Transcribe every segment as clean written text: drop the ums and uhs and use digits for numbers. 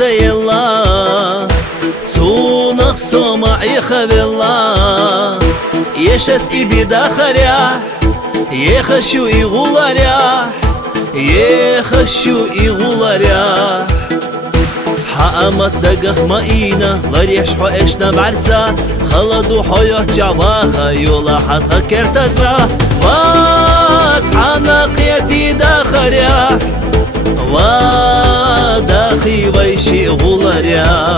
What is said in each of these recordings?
زي الله صونخ سمعي الله يشت إبي داخريا يخشو يغولاريا يخشو يغولاريا حقمت دقخ ماينا لريش حوشنا بعرسا خلدو حيوه جعباخا يولا حدخا كرتزا واصحانا قيتي داخريا وداخي ويشي غولاريا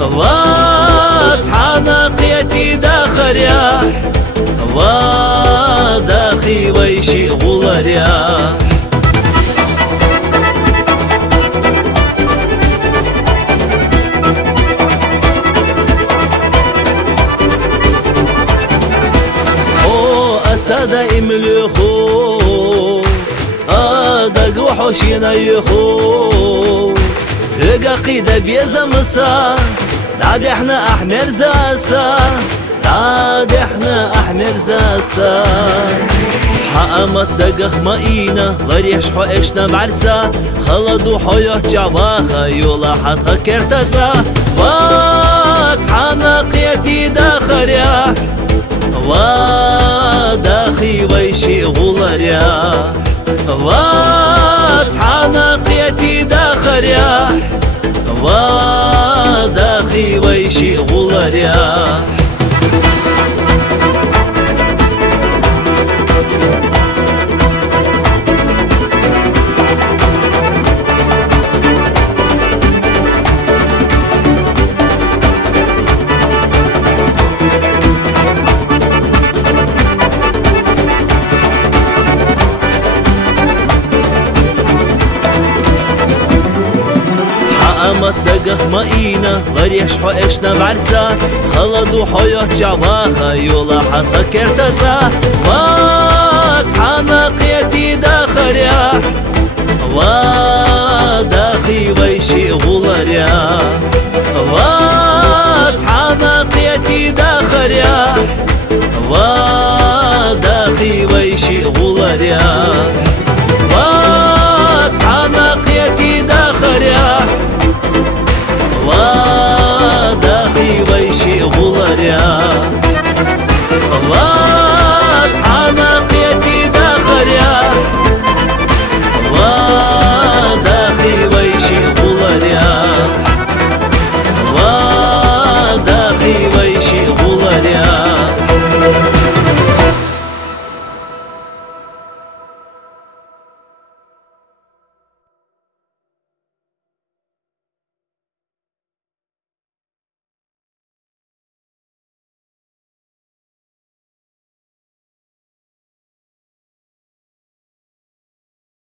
واصحانا قيتي داخريا وداخي ويشي غولاريا أسادا إمليخو أدق وحوشينا يخو رقا قيدة بيزا مسا داد احنا أحمر زاسا داد احنا أحمر زاسا حقمت دقخ ماينا غريش حوشنا بعرسا خلدو حيوه جعباخا يولا حدخا كرتزا واصحانا قيتي داخريا وداخي ويشي غولاريا واصحانا قيتي داخريا وداخي ويشي غولاريا حقمت دقخ ماينا غريش حوشنا بعرسا خلدو حيوه جعباخا يولا حدخا كرتزا واصحانا قيتي داخريا وداخي ويشي غولاريا واصحانا قيتي داخريا